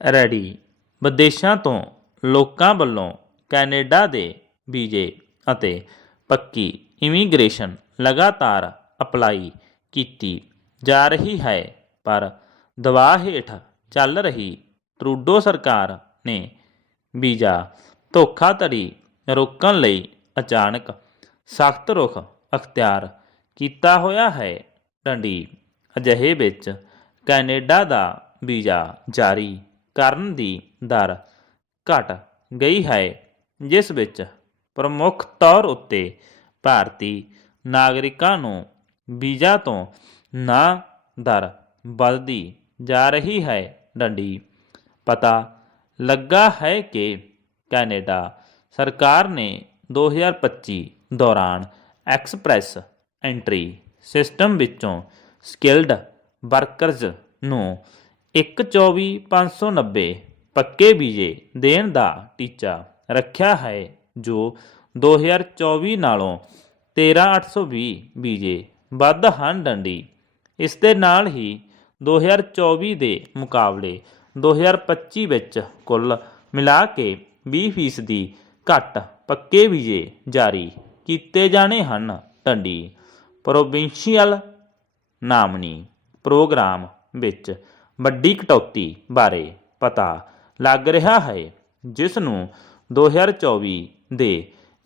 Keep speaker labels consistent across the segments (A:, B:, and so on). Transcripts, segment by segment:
A: Ready. ਵਿਦੇਸ਼ਾਂ ਤੋਂ ਲੋਕਾਂ ਵੱਲੋਂ ਕੈਨੇਡਾ ਦੇ ਵੀਜ਼ੇ ਅਤੇ ਪੱਕੀ ਇਮੀਗ੍ਰੇਸ਼ਨ ਲਗਾਤਾਰ ਅਪਲਾਈ ਕੀਤੀ ਜਾ ਰਹੀ ਹੈ, ਪਰ ਦਬਾਅ ਹੇਠ ਚੱਲ ਰਹੀ ਟਰੂਡੋ ਸਰਕਾਰ ਨੇ ਵੀਜ਼ਾ ਧੋਖਾਧੜੀ ਰੋਕਣ ਲਈ ਅਚਾਨਕ ਸਖਤ ਰੁਖ ਅਖਤਿਆਰ ਕੀਤਾ ਹੋਇਆ ਹੈ। ਡੰਡੀ ਅਜਿਹੇ ਵਿੱਚ ਕੈਨੇਡਾ ਦਾ ਵੀਜ਼ਾ ਜਾਰੀ ਕਰਨ ਦੀ ਦਰ ਘਟ ਗਈ ਹੈ, ਜਿਸ ਵਿੱਚ ਪ੍ਰਮੁੱਖ ਤੌਰ ਉੱਤੇ ਭਾਰਤੀ ਨਾਗਰਿਕਾਂ ਨੂੰ ਵੀਜ਼ਾ ਤੋਂ ਨਾ ਦਰ ਵੱਧਦੀ ਜਾ ਰਹੀ ਹੈ, ਡੰਡੀ। ਪਤਾ ਲੱਗਾ ਹੈ ਕਿ ਕੈਨੇਡਾ ਸਰਕਾਰ ਨੇ 2025 ਦੌਰਾਨ ਐਕਸਪ੍ਰੈਸ ਐਂਟਰੀ ਸਿਸਟਮ ਵਿੱਚੋਂ ਸਕਿਲਡ ਵਰਕਰਜ਼ ਨੂੰ 124,590 ਪੱਕੇ ਵੀਜ਼ੇ ਦੇਣ ਦਾ ਟੀਚਾ ਰੱਖਿਆ ਹੈ ਜੋ 2024 ਨਾਲੋਂ 13820 ਵੀਜ਼ੇ ਵੱਧ ਹਨ ਡੰਡੀ। ਇਸ ਦੇ ਨਾਲ ਹੀ 2024 ਦੇ ਮੁਕਾਬਲੇ 2025 ਵਿੱਚ ਕੁੱਲ ਮਿਲਾ ਕੇ 20% ਘੱਟ ਪੱਕੇ ਵੀਜ਼ੇ ਜਾਰੀ ਕੀਤੇ ਜਾਣੇ ਹਨ ਡੰਡੀ। ਪ੍ਰੋਵਿੰਸ਼ੀਅਲ ਨਾਮਨੀ ਪ੍ਰੋਗਰਾਮ ਵਿੱਚ ਵੱਡੀ ਕਟੌਤੀ ਬਾਰੇ ਪਤਾ ਲੱਗ ਰਿਹਾ ਹੈ ਜਿਸ ਨੂੰ 2024 ਦੇ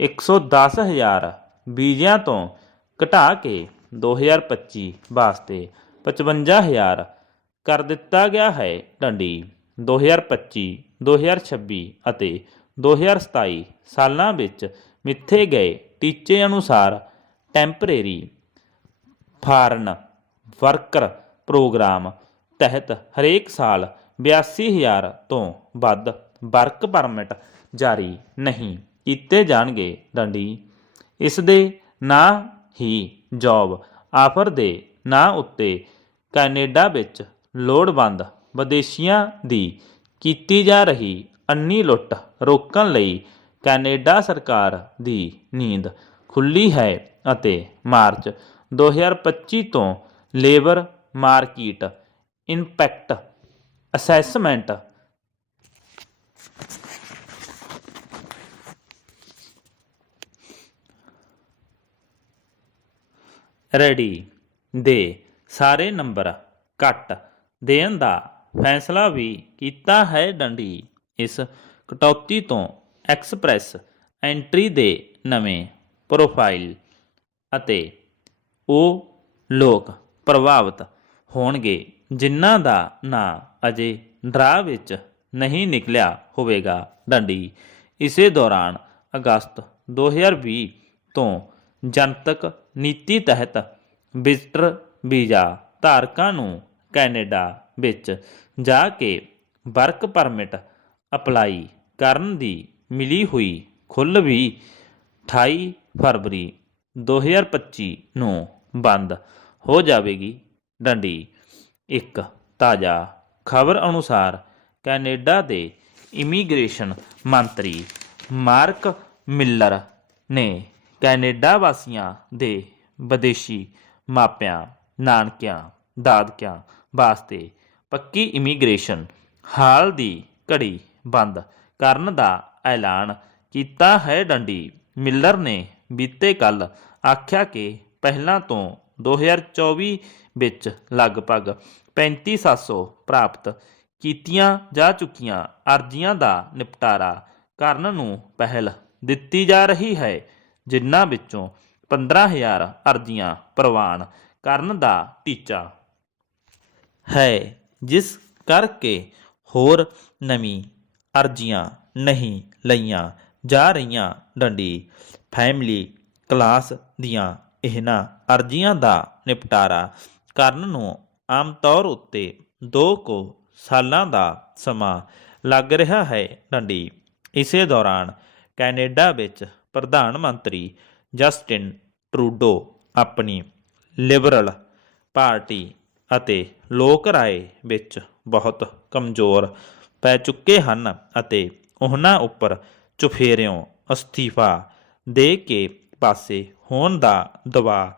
A: 110,000 ਵੀਜ਼ਿਆਂ ਤੋਂ ਘਟਾ ਕੇ 2025 ਵਾਸਤੇ 55000 ਕਰ ਦਿੱਤਾ ਗਿਆ ਹੈ ਡੰਡੀ। 2025 2026 ਅਤੇ 2027 ਸਾਲਾਂ ਵਿੱਚ ਮਿੱਥੇ ਗਏ ਟੀਚੇ ਅਨੁਸਾਰ ਟੈਂਪਰੇਰੀ ਫਾਰਨ ਵਰਕਰ ਪ੍ਰੋਗਰਾਮ ਤਹਿਤ ਹਰੇਕ ਸਾਲ 82000 ਤੋਂ ਵੱਧ ਵਰਕ ਪਰਮਿਟ ਜਾਰੀ ਨਹੀਂ ਕੀਤੇ ਜਾਣਗੇ ਡੰਡੀ ਇਸ ਦੇ ਨਾ ਹੀ ਜੌਬ ਆਫਰ ਦੇ ਨਾਂ ਉੱਤੇ ਕੈਨੇਡਾ ਵਿੱਚ ਲੋੜਵੰਦ ਵਿਦੇਸ਼ੀਆਂ ਦੀ ਕੀਤੀ ਜਾ ਰਹੀ ਅੰਨੀ ਲੁੱਟ ਰੋਕਣ ਲਈ ਕੈਨੇਡਾ ਸਰਕਾਰ ਦੀ ਨੀਂਦ ਖੁੱਲੀ ਹੈ ਅਤੇ ਮਾਰਚ 2025 ਤੋਂ labour market impact assessment ready ਦੇ ਸਾਰੇ ਨੰਬਰ ਕੱਟ ਦੇਣ ਦਾ ਫੈਸਲਾ ਵੀ ਕੀਤਾ ਹੈ ਡੰਡੀ। ਇਸ ਕਟੌਤੀ ਤੋਂ ਐਕਸਪ੍ਰੈਸ ਐਂਟਰੀ ਦੇ ਨਵੇਂ ਪ੍ਰੋਫਾਈਲ ਅਤੇ ਉਹ ਲੋਕ ਪ੍ਰਭਾਵਿਤ ਹੋਣਗੇ। ਜਿਨ੍ਹਾਂ ਦਾ ਨਾਂ ਅਜੇ ਡਰਾ ਵਿੱਚ ਨਹੀਂ ਨਿਕਲਿਆ ਹੋਵੇਗਾ। ਡੰਡੀ, ਇਸੇ ਦੌਰਾਨ ਅਗਸਤ 2020 ਤੋਂ ਜਨਤਕ ਨੀਤੀ ਤਹਿਤ ਵਿਜ਼ਟਰ ਵੀਜ਼ਾ ਧਾਰਕਾਂ ਨੂੰ ਕੈਨੇਡਾ ਵਿੱਚ ਜਾ ਕੇ ਵਰਕ ਪਰਮਿਟ ਅਪਲਾਈ ਕਰਨ ਦੀ ਮਿਲੀ ਹੋਈ ਖੁੱਲ੍ਹ ਵੀ 28 ਫਰਵਰੀ 2025 ਨੂੰ ਬੰਦ ਹੋ ਜਾਵੇਗੀ। ਡੰਡੀ ਇੱਕ ਤਾਜ਼ਾ ਖਬਰ ਅਨੁਸਾਰ ਕੈਨੇਡਾ ਦੇ ਇਮੀਗ੍ਰੇਸ਼ਨ ਮੰਤਰੀ ਮਾਰਕ ਮਿਲਰ ਨੇ ਕੈਨੇਡਾ ਵਾਸੀਆਂ ਦੇ ਵਿਦੇਸ਼ੀ ਮਾਪਿਆਂ, ਨਾਨਕਿਆਂ, ਦਾਦਕਿਆਂ ਵਾਸਤੇ ਪੱਕੀ ਇਮੀਗ੍ਰੇਸ਼ਨ ਹਾਲ ਦੀ ਘੜੀ ਬੰਦ ਕਰਨ ਦਾ ਐਲਾਨ ਕੀਤਾ ਹੈ ਡੰਡੀ। ਮਿਲਰ ਨੇ ਬੀਤੇ ਕੱਲ ਆਖਿਆ ਕਿ ਪਹਿਲਾਂ ਤੋਂ 2024 ਵਿੱਚ ਲਗਭਗ 3500 ਪ੍ਰਾਪਤ ਕੀਤੀਆਂ ਜਾ ਚੁੱਕੀਆਂ ਅਰਜ਼ੀਆਂ ਦਾ ਨਿਪਟਾਰਾ ਕਰਨ ਨੂੰ ਪਹਿਲ ਦਿੱਤੀ ਜਾ ਰਹੀ ਹੈ, ਜਿਨ੍ਹਾਂ ਵਿੱਚੋਂ 15000 ਅਰਜ਼ੀਆਂ ਪ੍ਰਵਾਨ ਕਰਨ ਦਾ ਟੀਚਾ ਹੈ। ਜਿਸ ਕਰਕੇ ਹੋਰ ਨਵੀਂ ਅਰਜ਼ੀਆਂ ਨਹੀਂ ਲਈਆਂ ਜਾ ਰਹੀਆਂ। ਡੰਡੀ ਫੈਮਿਲੀ ਕਲਾਸ ਦੀਆਂ ਇਹਨਾਂ ਅਰਜ਼ੀਆਂ ਦਾ ਨਿਪਟਾਰਾ ਕਰਨ ਨੂੰ ਆਮ ਤੌਰ ਉੱਤੇ 2 ਕੁ ਸਾਲਾਂ ਦਾ ਸਮਾਂ ਲੱਗ ਰਿਹਾ ਹੈ। ਡੰਡੀ, ਇਸੇ ਦੌਰਾਨ ਕੈਨੇਡਾ ਵਿੱਚ ਪ੍ਰਧਾਨ ਮੰਤਰੀ ਜਸਟਿਨ ਟਰੂਡੋ ਆਪਣੀ ਲਿਬਰਲ ਪਾਰਟੀ ਅਤੇ ਲੋਕ ਰਾਏ ਵਿੱਚ ਬਹੁਤ ਕਮਜ਼ੋਰ ਪੈ ਚੁੱਕੇ ਹਨ ਅਤੇ ਉਹਨਾਂ ਉੱਪਰ ਚੁਫੇਰਿਓਂ ਅਸਤੀਫਾ ਦੇ ਕੇ ਪਾਸੇ ਹੋਣ ਦਾ ਦਬਾਅ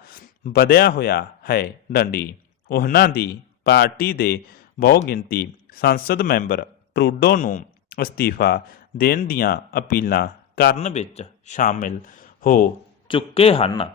A: ਵਧਿਆ ਹੋਇਆ ਹੈ ਡੰਡੀ। ਉਹਨਾਂ ਦੀ ਪਾਰਟੀ ਦੇ ਬਹੁਗਿਣਤੀ ਸੰਸਦ ਮੈਂਬਰ ਟਰੂਡੋ ਨੂੰ ਅਸਤੀਫਾ ਦੇਣ ਦੀਆਂ ਅਪੀਲਾਂ ਕਰਨ ਵਿੱਚ ਸ਼ਾਮਿਲ ਹੋ ਚੁੱਕੇ ਹਨ।